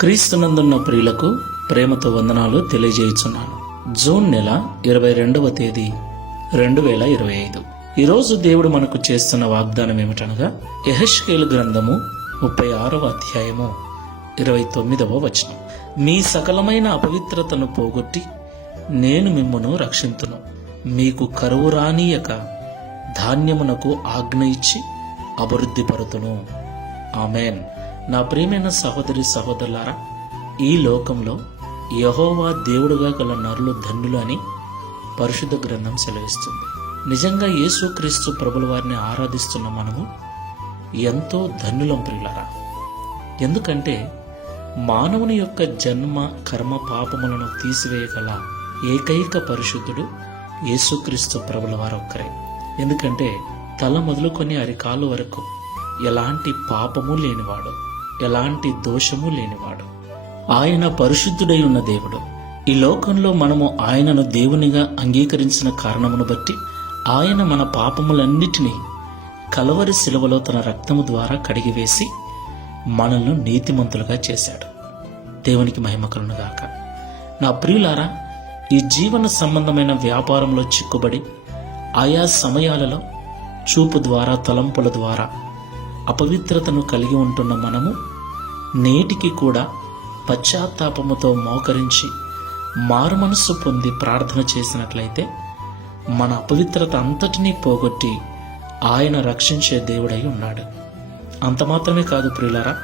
క్రీస్తునందున్న ప్రియులకు ప్రేమతో వందనాలు తెలియజేయుచున్నాను. జూన్ నెల ఇరవై రెండవ తేదీ రెండు వేల ఇరవై ఐదు. ఈరోజు దేవుడు మనకు చేస్తున్న వాగ్దానం ఏమిటనగా యహష్కేలు గ్రంథము ముప్పై ఆరవ అధ్యాయము ఇరవై తొమ్మిదవ వచనం. మీ సకలమైన అపవిత్రతను పోగొట్టి నేను మిమ్మను రక్షింతును. మీకు కరువు రానీయక ధాన్యమునకు ఆజ్ఞ ఇచ్చి అభివృద్ధి పరుతును. ఆమెన్. నా ప్రియమైన సహోదరి సహోదరులారా ఈ లోకంలో యహోవా దేవుడుగా గల నరులు ధన్యులు అని పరిశుద్ధ గ్రంథం సెలవిస్తుంది. నిజంగా యేసుక్రీస్తు ప్రభుల వారిని ఆరాధిస్తున్న మనము ఎంతో ధన్యులం ప్రియులరా. ఎందుకంటే మానవుని యొక్క జన్మ కర్మ పాపములను తీసివేయగల ఏకైక పరిశుద్ధుడు యేసుక్రీస్తు ప్రభుల వారు ఒక్కరే. ఎందుకంటే తల మొదలుకొని అరికాలు వరకు ఎలాంటి పాపము లేనివాడు. ఎలాంటి దోషము లేనివాడు. ఆయన పరిశుద్ధుడై ఉన్న దేవుడు. ఈ లోకంలో మనము ఆయనను దేవునిగా అంగీకరించిన కారణమును బట్టి ఆయన మన పాపములన్నిటినీ కలవరి శిలువలో తన రక్తము ద్వారా కడిగివేసి మనల్ని నీతిమంతులుగా చేశాడు. దేవునికి మహిమ కలుగునుగాక నా ప్రియులారా ఈ జీవన సంబంధమైన వ్యాపారంలో చిక్కుబడి ఆయా సమయాలలో చూపు ద్వారా తలంపుల ద్వారా అపవిత్రతను కలిగి ఉంటున్న మనము నేటికి కూడా పశ్చాత్తాపముతో మోకరించి మారుమనస్సు పొంది ప్రార్థన చేసినట్లయితే మన అపవిత్రత అంతటినీ పోగొట్టి ఆయన రక్షించే దేవుడై ఉన్నాడు. అంత మాత్రమే కాదు ప్రియులరా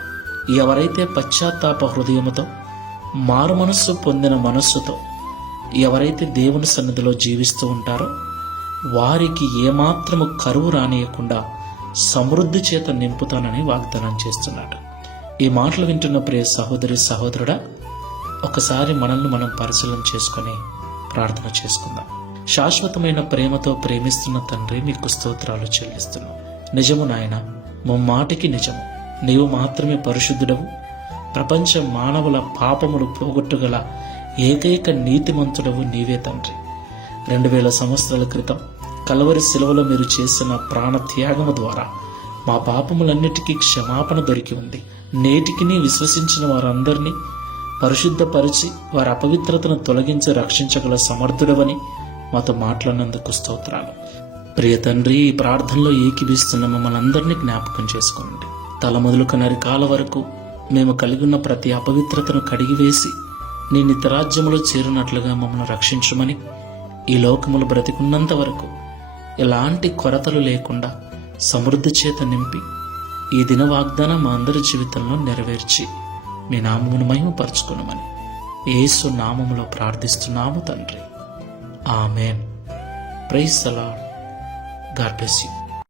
ఎవరైతే పశ్చాత్తాప హృదయముతో మారుమనస్సు పొందిన మనస్సుతో ఎవరైతే దేవుని సన్నిధిలో జీవిస్తూ ఉంటారో వారికి ఏమాత్రము కరువు రానియకుండా సమృద్ధి చేత నింపుతానని వాగ్దానం చేస్తున్నాడు. ఈ మాటలు వింటున్న ప్రియ సహోదరి సహోదరుడా ఒకసారి మనల్ని మనం పరిశీలన చేసుకుని ప్రార్థన చేసుకుందాం. శాశ్వతమైన ప్రేమతో ప్రేమిస్తున్న తండ్రి మీకు స్తోత్రాలు చెల్లిస్తున్నాం. నిజము నాయన ముమ్మాటికి నిజము. నీవు మాత్రమే పరిశుద్ధుడవు. ప్రపంచ మానవుల పాపములు పోగొట్టుగల ఏకైక నీతిమంతుడవు నీవే తండ్రి. రెండు వేల సంవత్సరాల క్రితం కలవరి శిలువలో మీరు చేసిన ప్రాణ త్యాగము ద్వారా మా పాపములన్నిటికీ క్షమాపణ దొరికి ఉంది. నేటికిని విశ్వసించిన వారందరినీ పరిశుద్ధపరిచి వారి అపవిత్రతను తొలగించి రక్షించగల సమర్థుడవని మాతో మాట్లాడినందుకు స్తోత్రాలు. ప్రియ తండ్రి ఈ ప్రార్థనలో ఏకిపిస్తున్న మమ్మల్ని అందరినీ జ్ఞాపకం చేసుకోండి తల మొదలుక నరికాల వరకు మేము కలిగి ఉన్న ప్రతి అపవిత్రతను కడిగివేసి నీ నితరాజ్యములో చేరినట్లుగా మమ్మల్ని రక్షించమని ఈ లోకములు బ్రతికున్నంత వరకు ఎలాంటి కొరతలు లేకుండా సమృద్ధి చేత నింపి ఈ దిన వాగ్దానం మా అందరి జీవితంలో నెరవేర్చి మీ నామమును మహిమపరచుకునమని ఏసు నామములో ప్రార్థిస్తున్నాము తండ్రి. Amen. Praise the lord God bless you.